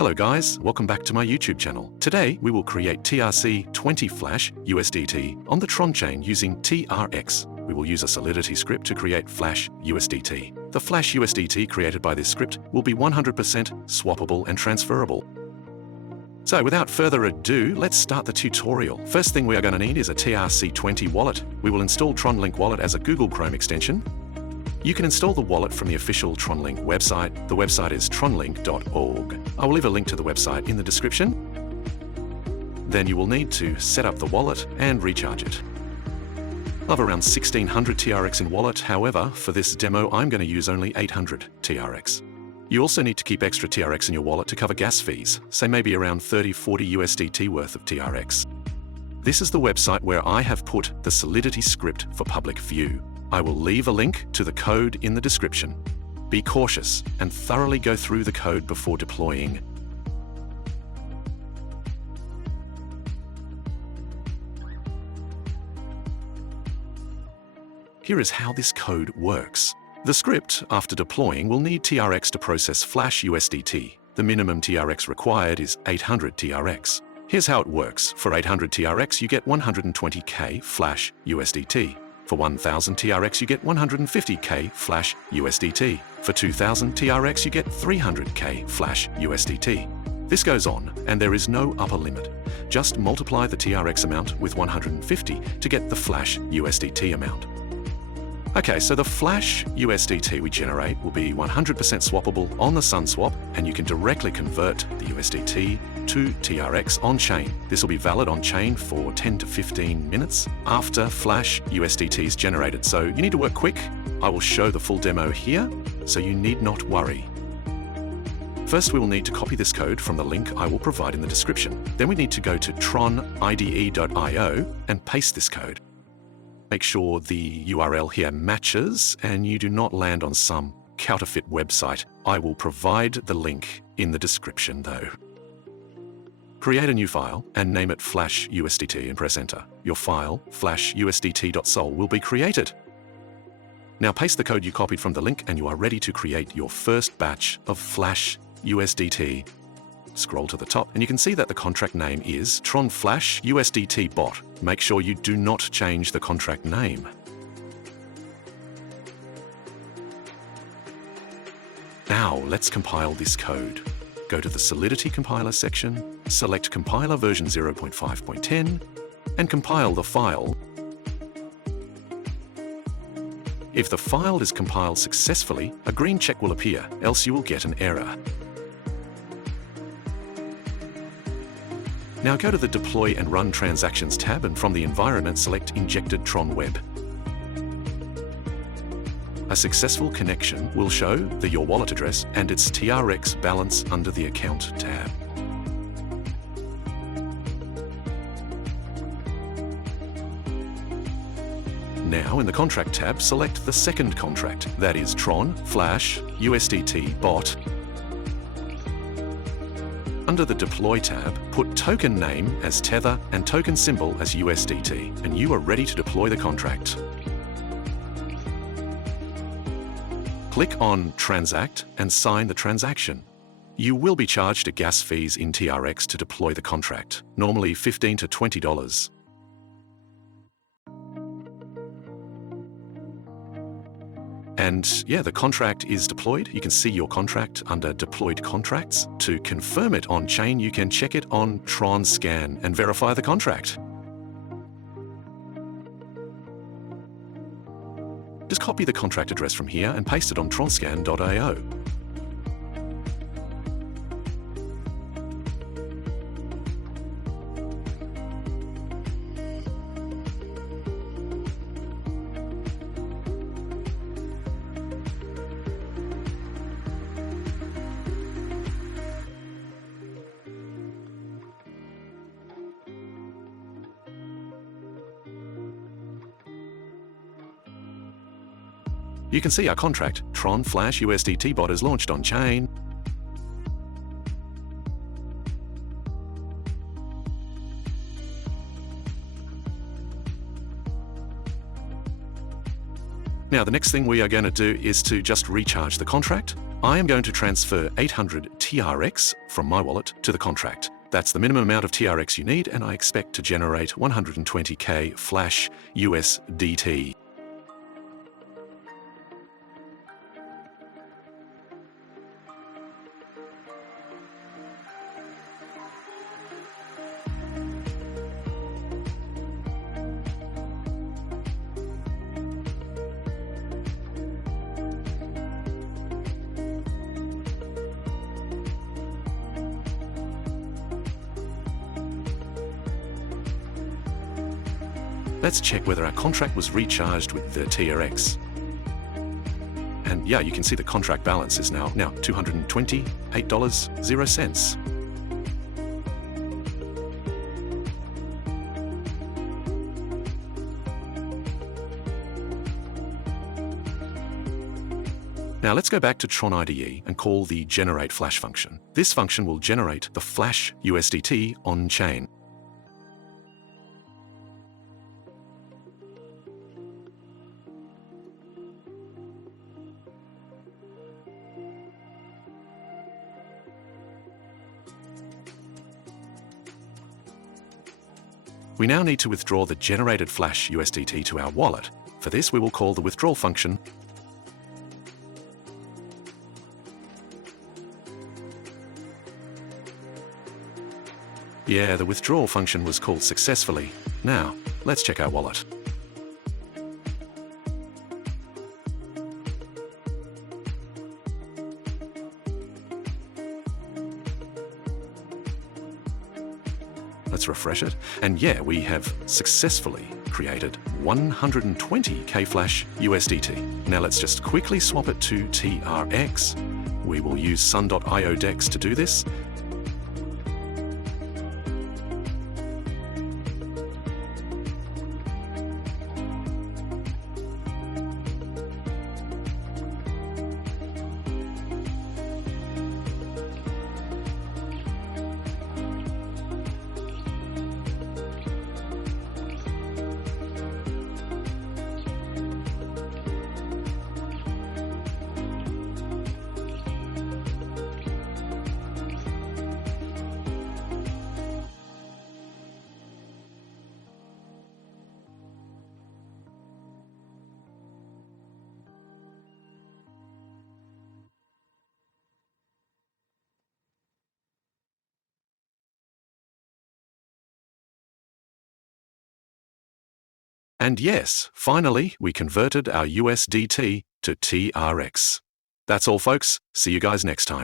Hello guys, welcome back to my YouTube channel. Today we will create TRC20 Flash USDT on the Tron chain using TRX. We will use a Solidity script to create Flash USDT. The Flash USDT created by this script will be 100% swappable and transferable. So without further ado, let's start the tutorial. First thing we are going to need is a TRC20 wallet. We will install TronLink Wallet as a Google Chrome extension. You can install the wallet from the official TronLink website. The website is tronlink.org. I will leave a link to the website in the description. Then you will need to set up the wallet and recharge it. I have around 1600 TRX in wallet, however, for this demo I'm going to use only 800 TRX. You also need to keep extra TRX in your wallet to cover gas fees, say maybe around 30–40 USDT worth of TRX. This is the website where I have put the Solidity script for public view. I will leave a link to the code in the description. Be cautious and thoroughly go through the code before deploying. Here is how this code works. The script, after deploying, will need TRX to process Flash USDT. The minimum TRX required is 800 TRX. Here's how it works. For 800 TRX, you get 120K Flash USDT. For 1000 TRX, you get 150K Flash USDT. For 2000 TRX, you get 300K Flash USDT. This goes on, and there is no upper limit. Just multiply the TRX amount with 150 to get the Flash USDT amount. Okay, so the Flash USDT we generate will be 100% swappable on the SunSwap, and you can directly convert the USDT to TRX on-chain. This will be valid on-chain for 10 to 15 minutes after Flash USDT is generated, so you need to work quick. I will show the full demo here, so you need not worry. First, we will need to copy this code from the link I will provide in the description. Then we need to go to tronide.io and paste this code. Make sure the URL here matches and you do not land on some counterfeit website. I will provide the link in the description though. Create a new file and name it Flash USDT and press enter. Your file, flashusdt.sol, will be created. Now paste the code you copied from the link and you are ready to create your first batch of Flash USDT. Scroll to the top and you can see that the contract name is Tron Flash USDT Bot. Make sure you do not change the contract name. Now let's compile this code. Go to the Solidity compiler section, select compiler version 0.5.10 and compile the file. If the file is compiled successfully, a green check will appear, else you will get an error. Now go to the Deploy and Run Transactions tab and from the environment select Injected Tron Web. A successful connection will show your wallet address and its TRX balance under the Account tab. Now in the Contract tab, select the second contract, that is Tron Flash USDT Bot. Under the Deploy tab, put token name as Tether and token symbol as USDT, and you are ready to deploy the contract. Click on Transact and sign the transaction. You will be charged a gas fees in TRX to deploy the contract, normally $15 to $20. And yeah, the contract is deployed. You can see your contract under Deployed Contracts. To confirm it on-chain, you can check it on Tron Scan and verify the contract. Just copy the contract address from here and paste it on tronscan.io. You can see our contract, Tron Flash USDT Bot, is launched on-chain. Now the next thing we are going to do is to just recharge the contract. I am going to transfer 800 TRX from my wallet to the contract. That's the minimum amount of TRX you need, and I expect to generate 120k Flash USDT. Let's check whether our contract was recharged with the TRX. And yeah, you can see the contract balance is now $228.00. Now let's go back to Tron IDE and call the generate flash function. This function will generate the Flash USDT on-chain. We now need to withdraw the generated Flash USDT to our wallet. For this, we will call the withdrawal function. Yeah, the withdrawal function was called successfully. Now, let's check our wallet. Let's refresh it. And yeah, we have successfully created 120k Flash USDT. Now let's just quickly swap it to TRX. We will use Sun.io DEX to do this. And yes, finally, we converted our USDT to TRX. That's all, folks. See you guys next time.